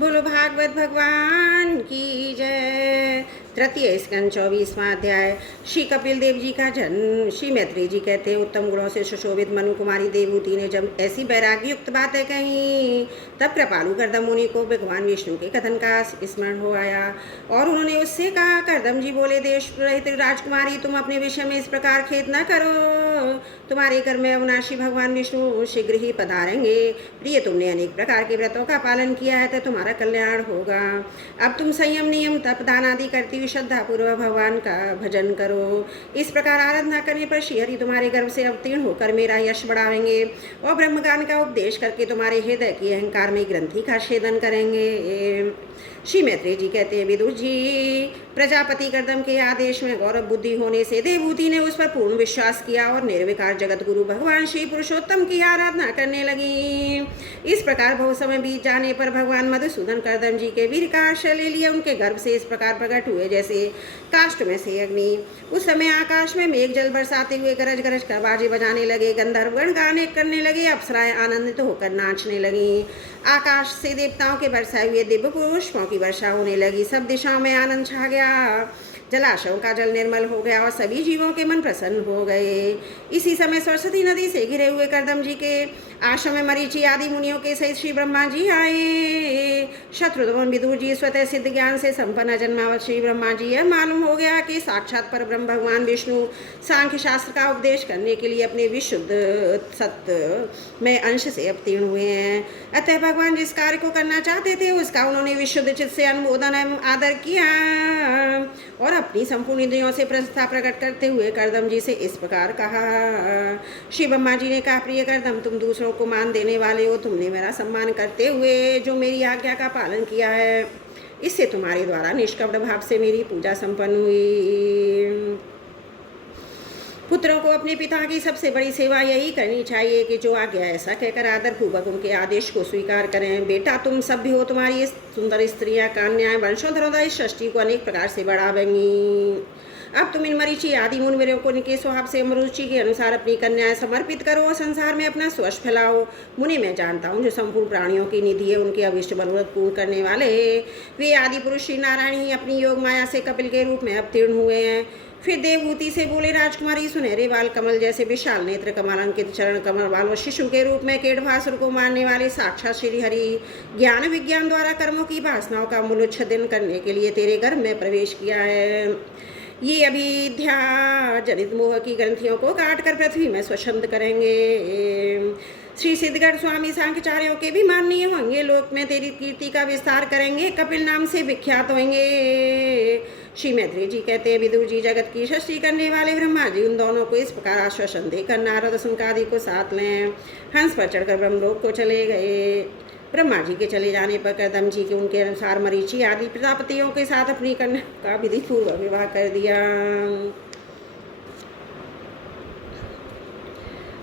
बोलो भागवत भगवान की जय। तृतीय स्कंद 24वां अध्याय। श्री कपिल देव जी का जन्म। श्री मैत्री जी कहते हैं, उत्तम गुणों से सुशोभित मनु कुमारी देवहूति ने जब ऐसी वैराग्य युक्त बातें कहीं, तब कृपालु करदम मुनि को भगवान विष्णु के कथन का स्मरण हो आया और उन्होंने उससे कहा, करदम जी बोले, देश रहित राजकुमारी, तुम अपने विषय में इस प्रकार खेद न करो। तुम्हारे घर में अविनाशी भगवान विष्णु शीघ्र ही पधारेंगे। प्रिय, तुमने अनेक प्रकार के व्रतों का पालन किया है, तो तुम्हारा कल्याण होगा। अब तुम संयम, नियम, तप, दान आदि करती हुई श्रद्धा पूर्वक भगवान का भजन करो। इस प्रकार आराधना करने पर श्रीहरि तुम्हारे गर्भ से अवतीर्ण होकर मेरा यश बढ़ावेंगे और ब्रह्मज्ञान का उपदेश करके तुम्हारे हृदय की अहंकार में ग्रंथि का छेदन करेंगे। श्री मैत्री जी कहते हैं, विदुर जी, प्रजापति करदम के आदेश में गौरव बुद्धि होने से देवहूति ने उस पर पूर्ण विश्वास किया और निर्विकार जगत गुरु भगवान श्री पुरुषोत्तम की आराधना करने लगी। इस प्रकार बहुत समय बीत जाने पर भगवान मधुसूदन करदम जी के वीर का आश्रय ले लिया। उनके गर्भ से इस प्रकार प्रकट हुए जैसे काष्ठ में से अग्नि। उस समय आकाश में मेघ जल बरसाते हुए गरज गरज कर बाजे बजाने लगे, गंधर्वगण गाने करने लगे, अप्सराएं आनंदित होकर नाचने लगी। आकाश से देवताओं के बरसाए हुए दिव्य पुष्पों की वर्षा होने लगी। सब दिशाओं में आनंद छा गया। जलाशयों का जल निर्मल हो गया और सभी जीवों के मन प्रसन्न हो गए। इसी समय सरस्वती नदी से घिरे हुए करदम जी के आश्रम में मरीचि आदि मुनियों के सहित श्री ब्रह्मा जी आए। शत्रुघ्न विदुर जी स्वतः सिद्ध ज्ञान से संपन्न जन्मावत श्री ब्रह्मा जी, यह मालूम हो गया कि साक्षात पर ब्रह्म भगवान विष्णु सांख्य शास्त्र का उपदेश करने के लिए अपने विशुद्ध सत्य में अंश से अवतीर्ण हुए हैं। अतः भगवान जिस कार्य को करना चाहते थे उसका उन्होंने विशुद्ध चित्त से अनुमोदन एवं आदर किया और अपनी संपूर्ण इंद्रियों से प्रसन्नता प्रकट करते हुए करदम जी से इस प्रकार कहा। श्री ब्रह्मा जी ने कहा, प्रिय करदम, तुम दूसरों को मान देने वाले हो। तुमने मेरा सम्मान करते हुए जो मेरी आज्ञा का पालन किया है, इससे तुम्हारे द्वारा निष्कपट भाव से मेरी पूजा संपन्न हुई। पुत्रों को अपने पिता की सबसे बड़ी सेवा यही करनी चाहिए कि जो आज्ञा ऐसा कहकर आदर पूर्वक उनके आदेश को स्वीकार करें। बेटा, तुम सभ्य हो, तुम्हारी सुंदर स्त्रियां कन्याएं वंशोधरों इस सृष्टि को अनेक प्रकार से बढ़ावेंगी। अब तुम इन मरीचि आदि मुनिवरों को उनके स्वभाव से रुचि के अनुसार अपनी कन्याएं समर्पित करो और संसार में अपना स्वश फैलाओ। मुनि, मैं जानता हूँ जो संपूर्ण प्राणियों की निधि है, उनके अभिष्ट मनोरथ पूर्ण करने वाले वे आदि पुरुष श्री नारायण ही अपनी योग माया से कपिल के रूप में अवतीर्ण हुए हैं। फिर देवहूति से बोले, राजकुमारी, सुनहरे बाल कमल जैसे विशाल नेत्र, कमल अंकित चरण कमल वालों शिशु के रूप में केटभासुर को मारने वाले साक्षात श्री हरि ज्ञान विज्ञान द्वारा कर्मों की वासनाओं का मूलोच्छेदन करने के लिए तेरे गर्भ में प्रवेश किया है। ये अविद्या जनित मोह की ग्रंथियों को काट कर पृथ्वी में स्वच्छंद करेंगे। श्री सिद्धगढ़ स्वामी सांख्याचार्यों के भी माननीय होंगे, लोक में तेरी कीर्ति का विस्तार करेंगे, कपिल नाम से विख्यात होंगे। श्री मैत्री जी कहते हैं, विदुर जी, जगत की सृष्टि करने वाले ब्रह्मा जी उन दोनों को इस प्रकार आश्वासन देकर नारद सुनकादि को साथ लें हंस पर चढ़कर ब्रह्मलोक को चले गए। ब्रह्मा जी के चले जाने पर करदम जी के उनके अनुसार मरीचि आदि प्रजापतियों के साथ अपनी कन्या का विधि पूर्वक विवाह कर दिया।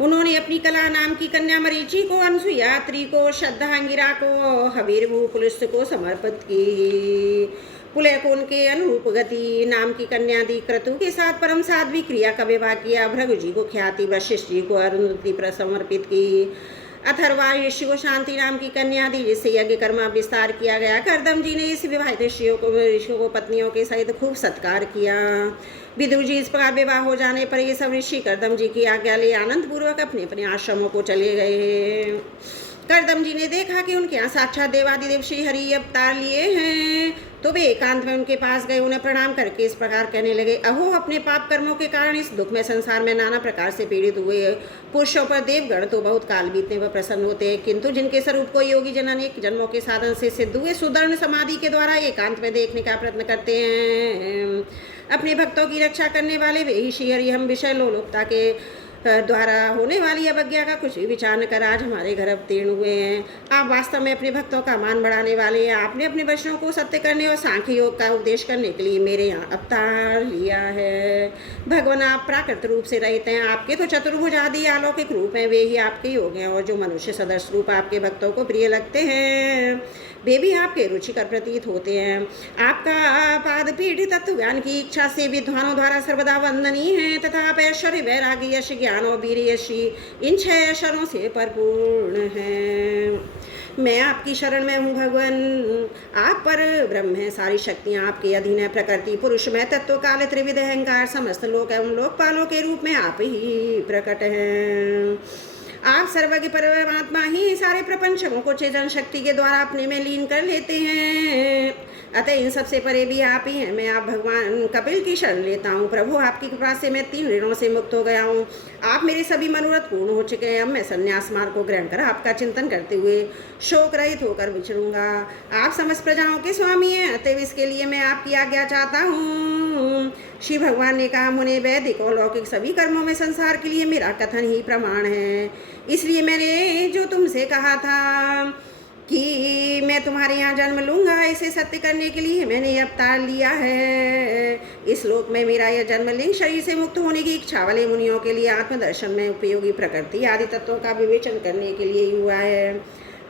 उन्होंने अपनी कला नाम की कन्या मरीचि को अनसुईया, त्री को श्रद्धा, अंगिरा को हवीरभू, पुलस्त्य को समर्पित की। पुलय को उनके अनुरूप गति नाम की कन्या दी। क्रतु के साथ परम साध्वी क्रिया का विवाह किया। भृगु जी को ख्याति, वशिष्ठ जी को अरुंधति पर समर्पित की। अथर्वा ऋषि को शांति नाम की कन्या दी, जिससे यज्ञ कर्म विस्तार किया गया। करदम जी ने इस विवाहित ऋषियों को पत्नियों के सहित खूब सत्कार किया। विदुर जी इस प्रकार विवाह हो जाने पर ये सब ऋषि करदम जी की आज्ञा ले आनंद पूर्वक अपने अपने आश्रमों को चले गए। करदम जी ने देखा कि उनके यहाँ साक्षात देवादिदेव श्री हरि अवतार लिए हैं, तो वे एकांत में उनके पास गए। उन्हें प्रणाम करके इस प्रकार कहने लगे, अहो, अपने पाप कर्मों के कारण इस दुख में संसार में नाना प्रकार से पीड़ित हुए पुरुषों पर देवगण तो बहुत काल बीतने पर प्रसन्न होते हैं, किंतु जिनके स्वरूप को योगी जन अनेक जन्मों के साधन से सिद्ध हुए सुदृढ़ समाधि के द्वारा एकांत में देखने का प्रयत्न करते हैं। अपने भक्तों की रक्षा करने वाले वे ही श्री हरि हम विषय लोलुपता के द्वारा होने वाली अवज्ञा का कुछ भी विचार न कर आज हमारे घर अवतीर्ण हुए हैं। आप वास्तव में अपने भक्तों का मान बढ़ाने वाले हैं। आपने अपने वचनों को सत्य करने और सांख्य योग का उपदेश करने के लिए मेरे यहाँ अवतार लिया है। भगवान, आप प्राकृत रूप से रहते हैं। आपके तो चतुर्भुज आदि अलौकिक रूप हैं, वे ही आपके योग हैं। और जो मनुष्य सदस्य रूप आपके भक्तों को प्रिय लगते हैं, वे भी आपके रुचिकर प्रतीत होते हैं। आपका पाद पीठ तत्व ज्ञान की इच्छा से विद्वानों द्वारा सर्वदा वंदनीय है, तथा आप ऐश्वर्य, वैराग्य, यश, ज्ञान ज्ञान और वीर यशी इन 6 अक्षरों से परिपूर्ण है। मैं आपकी शरण में हूँ भगवान, आप पर ब्रह्म है, सारी शक्तियाँ आपके अधीन है। प्रकृति पुरुष में तत्व काल त्रिविध अहंकार समस्त लोक एवं लोकपालों के रूप में आप ही प्रकट हैं। आप सर्वज्ञ परमात्मा ही सारे प्रपंचों को चेतन शक्ति के द्वारा अपने में लीन कर लेते हैं, अतः इन सबसे परे भी आप ही हैं। मैं आप भगवान कपिल की शरण लेता हूँ। प्रभु आपकी कृपा से मैं 3 ऋणों से मुक्त हो गया हूँ। आप मेरे सभी मनोरथ पूर्ण हो चुके हैं। अब मैं संन्यास मार्ग को ग्रहण कर आपका चिंतन करते हुए शोक रहित होकर विचरूंगा। आप समस्त प्रजाओं के स्वामी हैं, अतएव इसके लिए मैं आपकी आज्ञा चाहता हूँ। श्री भगवान ने कहा, मुने वैदिक और लौकिक सभी कर्मों में संसार के लिए मेरा कथन ही प्रमाण है। इसलिए मैंने जो तुमसे कहा था कि मैं तुम्हारे यहाँ जन्म लूँगा, इसे सत्य करने के लिए मैंने यह अवतार लिया है। इस लोक में मेरा यह जन्म लिंग शरीर से मुक्त होने की इच्छा वाले मुनियों के लिए आत्मदर्शन में उपयोगी प्रकृति आदि तत्वों का विवेचन करने के लिए हुआ है।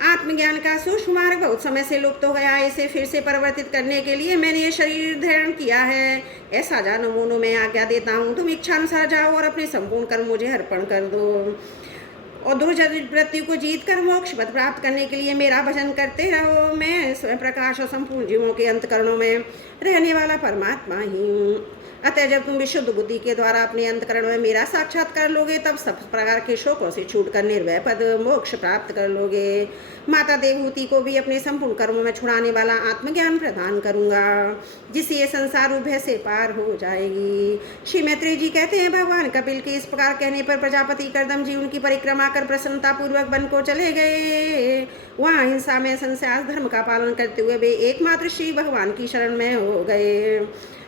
आत्मज्ञान का सूक्ष्म मार्ग बहुत समय से लुप्त हो गया है, इसे फिर से परिवर्तित करने के लिए मैंने ये शरीर धारण किया है। ऐसा जानो मोनो मैं आज्ञा देता हूँ, तुम इच्छा अनुसार जाओ और अपने संपूर्ण कर्म मुझे अर्पण कर दो और दुर्जन मृत्यु को जीत कर मोक्ष पद प्राप्त करने के लिए मेरा भजन करते रहो। मैं स्वयं प्रकाश और संपूर्ण जीवों के अंतकरणों में रहने वाला परमात्मा ही हूँ। अतः जब तुम विशुद्ध बुद्धि के द्वारा अपने अंतकरण में मेरा साक्षात्कार लोगे, तब सब प्रकार के शोकों से छूटकर निर्भय पद मोक्ष प्राप्त कर लोगे। माता देवहूति को भी अपने संपूर्ण कर्मों में छुड़ाने वाला आत्मज्ञान प्रदान करूंगा, जिससे ये संसार उभय से पार हो जाएगी। श्री मैत्रेय जी कहते हैं, भगवान कपिल के इस प्रकार कहने पर प्रजापति कर्दम जी उनकी परिक्रमा कर प्रसन्नता पूर्वक वन को चले गए। वहाँ हिंसा में संन्यास धर्म का पालन करते हुए वे एकमात्र श्री भगवान की शरण में हो गए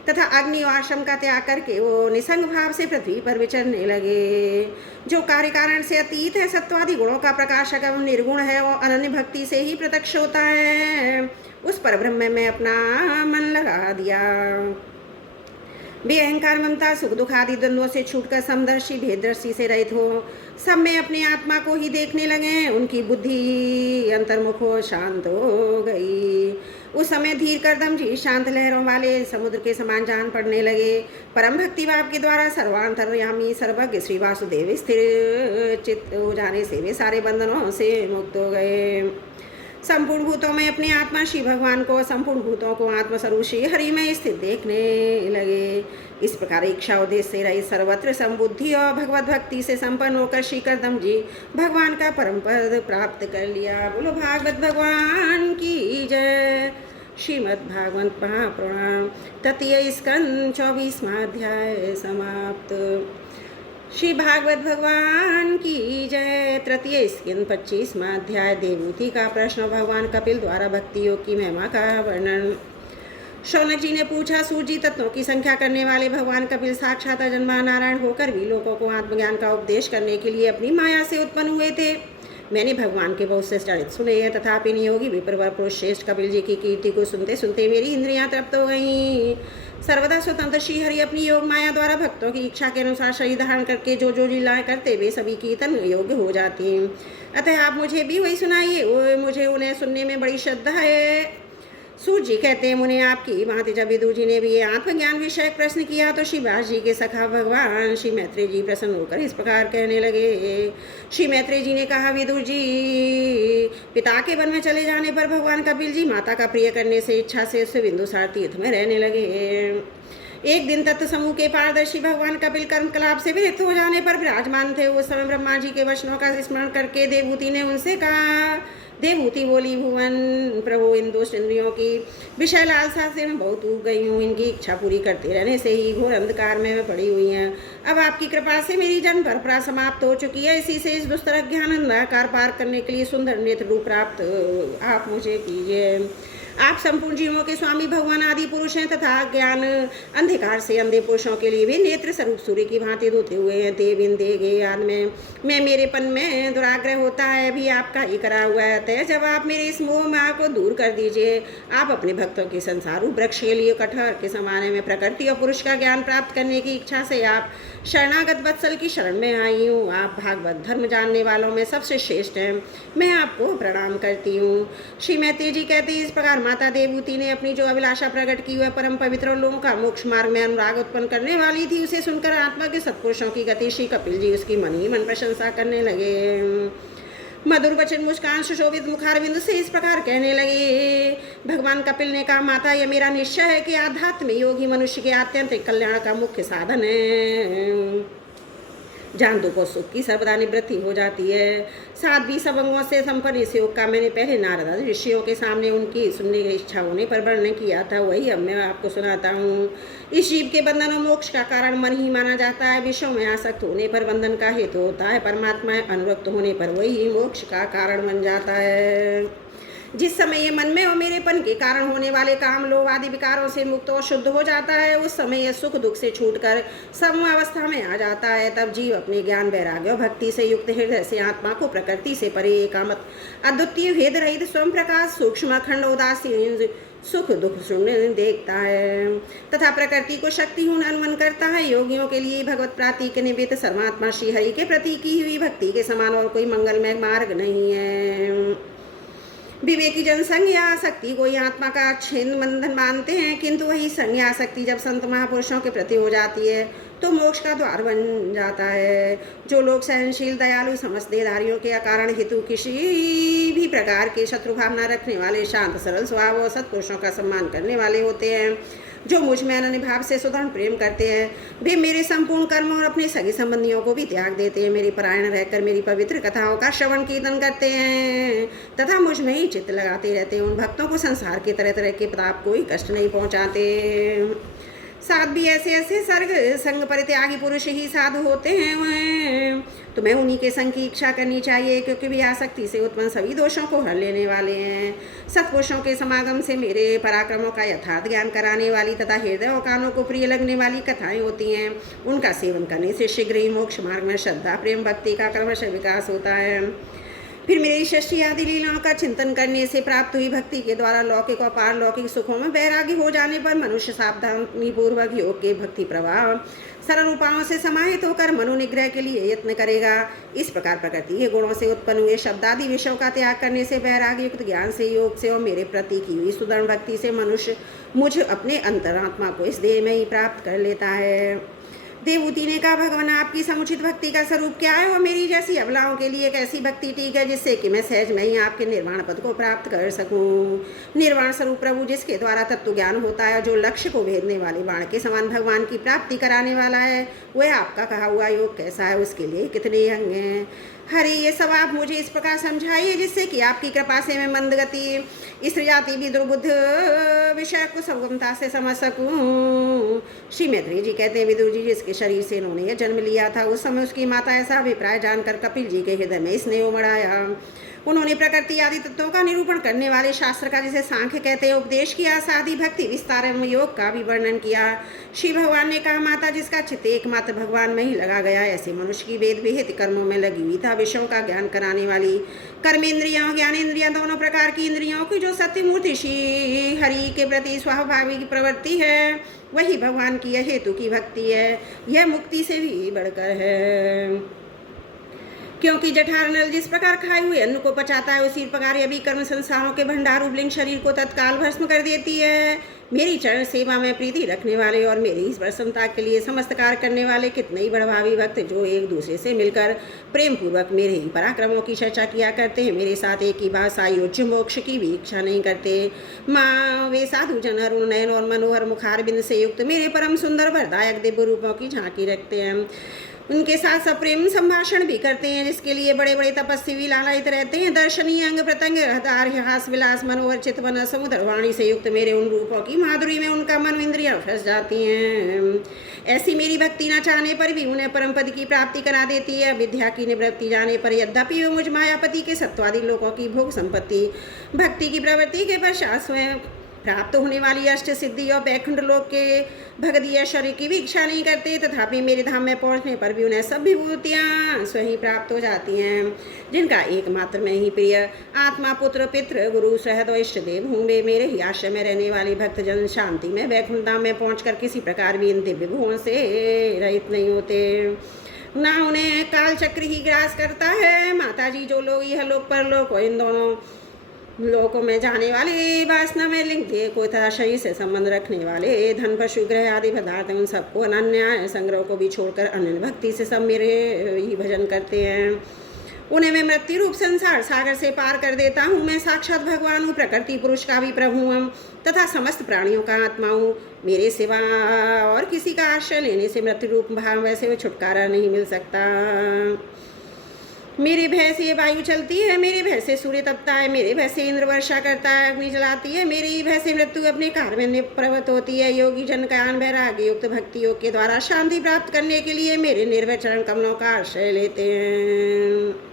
तथा अग्नि और आश्रम का त्याग करके वो निसंग भाव से पृथ्वी पर विचरने लगे। जो कार्य कारण से अतीत है, सत्वादि गुणों का प्रकाशक एवं निर्गुण है और अनन्य भक्ति से ही प्रत्यक्ष होता है, उस पर ब्रह्म में अपना मन लगा दिया। वे अहंकार ममता सुख दुख आदि द्वंद्वों से छूटकर समदर्शी भेददर्शी से रहित हो सब में अपने आत्मा को ही देखने लगे। उनकी बुद्धि अंतर्मुख हो शांत हो गई। उस समय धीर करदम जी शांत लहरों वाले समुद्र के समान जान पड़ने लगे। परम भक्ति भाव के द्वारा सर्वांतर्यामी सर्वज्ञ श्री वासुदेव स्थिर चित्त हो जाने से वे सारे बंधनों से मुक्त हो गए। संपूर्ण भूतों में अपने आत्मा श्री भगवान को, संपूर्ण भूतों को आत्मस्वरूप श्री हरि में स्थित देखने लगे। इस प्रकार इच्छा उद्देश्य से रही सर्वत्र संबुद्धि और भगवत भक्ति से संपन्न होकर श्री करदम जी भगवान का परम पद प्राप्त कर लिया। बोलो भागवत भगवान की जय। श्रीमद् भागवत महापुराण तृतीय स्कंद 24वां अध्याय समाप्त। श्री भागवत भगवान की जय। तृतीय स्कंद 25वां अध्याय देवहूति का प्रश्न, भगवान कपिल द्वारा भक्ति योग की महिमा का वर्णन। शौनक जी ने पूछा, सूर्य तत्वों की संख्या करने वाले भगवान कपिल साक्षात अजन्मा नारायण होकर भी लोगों को आत्मज्ञान का उपदेश करने के लिए अपनी माया से उत्पन्न हुए थे। मैंने भगवान के बहुत से चरित्र सुने हैं, तथापि नियोगी विप्रवर पुरुष श्रेष्ठ कपिल जी की कीर्ति को सुनते सुनते मेरी इंद्रियां तृप्त हो गईं। सर्वदा स्वतंत्र श्री हरि अपनी योग माया द्वारा भक्तों की इच्छा के अनुसार शरीर धारण करके जो जो लीलाएं करते वे सभी कीर्तन योग्य हो जाती हैं। अतः आप मुझे भी वही सुनाइए, मुझे उन्हें सुनने में बड़ी श्रद्धा है। सूर्य जी कहते हैं, मुने आपकी भांति जब विदुर जी ने भी आत्मज्ञान विषयक प्रश्न किया तो श्री व्यास जी के सखा भगवान श्री मैत्रेय जी प्रसन्न होकर इस प्रकार कहने लगे। श्री मैत्रेय जी ने कहा, विदुर जी, पिता के वन में चले जाने पर भगवान कपिल जी माता का प्रिय करने से इच्छा से बिंदुसार तीर्थ में रहने लगे। एक दिन तत्व समूह के पारदर्शी भगवान कपिल कर्म कलाप से विरक्त हो जाने पर विराजमान थे। उस समय ब्रह्मा जी के वचनों का स्मरण करके देवहूति ने उनसे कहा। देवहूति बोली, भुवन प्रभु, इन दुष्ट इंद्रियों की विषय लालसा से मैं बहुत ऊब गई हूँ। इनकी इच्छा पूरी करते रहने से ही घोर अंधकार में मैं पड़ी हुई हैं। अब आपकी कृपा से मेरी जन्म परंपरा समाप्त हो चुकी है। इसी से इस दुस्तर ज्ञान अंधकार पार करने के लिए सुंदर नेत्र रूप प्राप्त आप मुझे कीजिए। आप संपूर्ण जीवों के स्वामी भगवान आदि पुरुष हैं तथा ज्ञान अंधकार से अंधे पुरुषों के लिए भी नेत्र स्वरूप सूर्य की भांति धोते हुए हैं। देव इन देगे याद में मैं मेरेपन में दुराग्रह होता है, भी आपका ही करा हुआ है। है, जब आप मेरे इस मोह माया को दूर कर दीजिए। आप अपने भक्तों के संसार वृक्ष के लिए कठोर के समाने में प्रकृति और पुरुष का ज्ञान प्राप्त करने की इच्छा से आप शरणागत वत्सल की शरण में आई हूँ। आप भागवत धर्म जानने वालों में सबसे श्रेष्ठ हैं। मैं आपको प्रणाम करती हूँ। श्री मैत्री जी कहते हैं, इस प्रकार माता देवहूति ने अपनी जो अभिलाषा प्रकट की, वह परम पवित्र और लोगों का मोक्ष मार्ग में अनुराग उत्पन्न करने वाली थी। उसे सुनकर आत्मा के सत्पुरुषों की गति श्री कपिल जी उसकी मन ही मन प्रशंसा करने लगे। मधुर वचन मुस्कान सुशोभित मुखारविंद से इस प्रकार कहने लगे। भगवान कपिल ने कहा, माता, यह मेरा निश्चय है कि आध्यात्म योग ही मनुष्य के आत्यंतिक कल्याण का मुख्य साधन है। जान दो को सुख की सर्वदा निवृत्ति हो जाती है। साध्वी सबंगों से संपन्न इस योग का मैंने पहले नारद ऋषियों के सामने उनकी सुनने की इच्छा होने पर वर्णन किया था, वही अब मैं आपको सुनाता हूँ। इस जीव के बंधन और मोक्ष का कारण मन ही माना जाता है। विषयों में आसक्त होने पर बंधन का हेतु होता है, परमात्मा में अनुरक्त होने पर वही मोक्ष का कारण बन जाता है। जिस समय ये मन में और मेरेपन के कारण होने वाले काम लोभ आदि विकारों से मुक्त और शुद्ध हो जाता है, उस समय यह सुख दुख से छूटकर सम अवस्था में आ जाता है। तब जीव अपने ज्ञान वैराग्य और भक्ति से युक्त हृदय से आत्मा को प्रकृति से परे एकामत अद्वितीय भेद रहित स्वयं प्रकाश सूक्ष्म अखंड उदासीन सुख दुख शून्य देखता है तथा प्रकृति को शक्तिहीन अनुमन करता है। योगियों के लिए भगवत प्राप्ति के निमित्त सर्वात्मा श्री हरि के प्रति की हुई भक्ति के समान और कोई मंगलमय मार्ग नहीं है। विवेकी जन संज्ञा आसक्ति को ही आत्मा का छिन्न बंधन मानते हैं, किंतु वही संज्ञा आसक्ति जब संत महापुरुषों के प्रति हो जाती है तो मोक्ष का द्वार बन जाता है। जो लोग सहनशील दयालु समस्त देहधारियों के अकारण हेतु किसी भी प्रकार के शत्रु भावना रखने वाले, शांत सरल स्वभाव और सत्पुरुषों का सम्मान करने वाले होते हैं, जो मुझ में अनन्य भाव से सुदृढ़ प्रेम करते हैं, वे मेरे संपूर्ण कर्म और अपने सगे संबंधियों को भी त्याग देते हैं। मेरी परायण रहकर मेरी पवित्र कथाओं का श्रवण कीर्तन करते हैं तथा मुझ में ही चित्त लगाते रहते हैं। उन भक्तों को संसार के तरह तरह के प्रताप कोई कष्ट नहीं पहुँचाते। साधु भी ऐसे ऐसे सर्ग संग परित्यागी पुरुष ही साधु होते हैं, तो मैं उन्हीं के संग की इच्छा करनी चाहिए, क्योंकि वे आसक्ति से उत्पन्न सभी दोषों को हर लेने वाले हैं। सत्पुरुषों के समागम से मेरे पराक्रमों का यथार्थ ज्ञान कराने वाली तथा हृदय और कानों को प्रिय लगने वाली कथाएं होती हैं। उनका सेवन करने से शीघ्र ही मोक्ष मार्ग में श्रद्धा प्रेम भक्ति का क्रमशः विकास होता है। फिर मेरी षष्ठी आदि लीलाओं का चिंतन करने से प्राप्त हुई भक्ति के द्वारा लौकिक और पारलौकिक सुखों में वैरागी हो जाने पर मनुष्य सावधानी पूर्वक योग के भक्ति प्रवाह सरल उपायों से समाहित होकर मनोनिग्रह के लिए यत्न करेगा। इस प्रकार प्रकृति के गुणों से उत्पन्न हुए शब्दादि विषयों का त्याग करने से वैराग्य युक्त ज्ञान से योग से और मेरे प्रति की हुई सुदृढ़ भक्ति से मनुष्य मुझ अपने अंतरात्मा को इस देह में ही प्राप्त कर लेता है। देवहूति ने कहा, भगवान, आपकी समुचित भक्ति का स्वरूप क्या है और मेरी जैसी अबलाओं के लिए एक ऐसी भक्ति ठीक है जिससे कि मैं सहज में ही आपके निर्वाण पद को प्राप्त कर सकूं। निर्वाण स्वरूप प्रभु जिसके द्वारा तत्व ज्ञान होता है, जो लक्ष्य को भेदने वाले बाण के समान भगवान की प्राप्ति कराने वाला है, वह आपका कहा हुआ योग कैसा है, उसके लिए कितने अंग हैं। हरि, ये सब आप मुझे इस प्रकार समझाइए जिससे कि आपकी कृपा से मैं मंदगति स्त्री जाति भी दुर्बुद्ध विषय को सुगमता से समझ सकूं। श्री मैत्री जी कहते हैं, विदुर जी जिसके शरीर से इन्होंने यह जन्म लिया था, उस समय उसकी माता ऐसा अभिप्राय जानकर कपिल जी के हृदय में स्नेह उमड़ाया। उन्होंने प्रकृति आदि तत्वों का निरूपण करने वाले शास्त्र का, जिसे सांख्य कहते हैं, उपदेश किया। साधी भक्ति विस्तार एवं योग का भी वर्णन किया। श्री भगवान ने कहा, माता, जिसका चित्त एकमात्र भगवान में ही लगा गया, ऐसे मनुष्य की वेद विहित कर्मों में लगी हुई था विषयों का ज्ञान कराने वाली कर्मेंद्रियों ज्ञानेन्द्रियां दोनों प्रकार की इंद्रियों की जो सत्य मूर्ति श्री हरि के प्रति स्वाभाविक प्रवृत्ति है, वही भगवान की यह हेतु की भक्ति है। यह मुक्ति से भी बढ़कर है, क्योंकि जठरानल जिस प्रकार खाए हुए अन्न को पचाता है, उसी प्रकार यह भी कर्म संसारों के भंडार रूपलिंग शरीर को तत्काल भस्म कर देती है। मेरी चरण सेवा में प्रीति रखने वाले और मेरी इस प्रसन्नता के लिए समस्त कार्य करने वाले कितने ही बड़भावी भक्त, जो एक दूसरे से मिलकर प्रेम पूर्वक मेरे ही पराक्रमों की चर्चा किया करते हैं, मेरे साथ एक ही बात सायुज्य मोक्ष की भी इच्छा नहीं करते। माँ, वे साधु जन अरुण नयन और मनोहर मुखारबिंद से युक्त मेरे परम सुंदर वरदायक दिव्य रूपों की झांकी रखते हैं। उनके साथ सप्रेम संभाषण भी करते हैं, जिसके लिए बड़े बड़े तपस्वी भी लालायित रहते हैं। दर्शनीय अंग प्रत्यंग रहदार हास विलास मनोहर चितवन समुद्र वाणी से युक्त मेरे उन रूपों की माधुरी में उनका मन इंद्रियां फंस जाती हैं। ऐसी मेरी भक्ति न चाहने पर भी उन्हें परम पद की प्राप्ति करा देती है। विद्या की निवृत्ति जाने पर यद्यपि वे मुझ मायापति के सत्वादि लोगों की भोग संपत्ति भक्ति की प्रवृत्ति के पश्चात स्वयं प्राप्त होने वाली अष्ट सिद्धि और बैकुंठ लोक के भगदी ऐश्वर्य की भी इच्छा नहीं करते, तथापि मेरे धाम में पहुंचने पर भी उन्हें सब विभूतियाँ स्वयं प्राप्त हो जाती हैं। जिनका एकमात्र मैं ही प्रिय आत्मा, पुत्र, पितृ, गुरु, सहद और इष्ट देव हूँ, वे मेरे ही आश्रय में रहने वाले भक्तजन शांति में बैकुंठ धाम में पहुँचकर किसी प्रकार भी इन दिव्य भुवों से रहित नहीं होते। ना उन्हें काल चक्र ही ग्रास करता है। माता जी, जो लोग यह लोक परलोक और इन दोनों लोकों में जाने वाले वासना में लिंग देह को तथा शरीर से संबंध रखने वाले धन, पशु, ग्रह आदि पदार्थ उन सबको अनन्य संग्रह को भी छोड़कर अन्य भक्ति से सब मेरे ही भजन करते हैं। उन्हें मैं मृत्यु रूप संसार सागर से पार कर देता हूँ। मैं साक्षात भगवान हूँ, प्रकृति पुरुष का भी प्रभु हूँ तथा समस्त प्राणियों का आत्मा हूँ। मेरे सिवा और किसी का आश्रय लेने से मृत्यु रूप भाव वैसे वो छुटकारा नहीं मिल सकता। मेरे भय से वायु चलती है, मेरे भय से सूर्य तपता है, मेरे भय से इंद्र वर्षा करता है, अग्नि जलाती है, मेरे ही भय से मृत्यु अपने कार्य में प्रवृत्त होती है। योगी जन ज्ञान वैराग्य युक्त भक्ति योग के द्वारा शांति प्राप्त करने के लिए मेरे निर्भय चरण कमलों का आश्रय लेते हैं।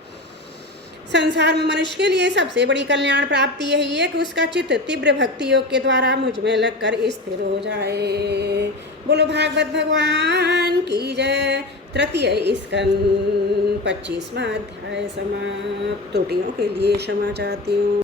संसार में मनुष्य के लिए सबसे बड़ी कल्याण प्राप्ति यही है कि उसका चित्त तीव्र भक्ति योग के द्वारा मुझ में लगकर स्थिर हो जाए। बोलो भागवत भगवान की जय। तृतीय स्कंद 25वां अध्याय समाप्त। त्रुटियों के लिए क्षमा चाहती हूँ।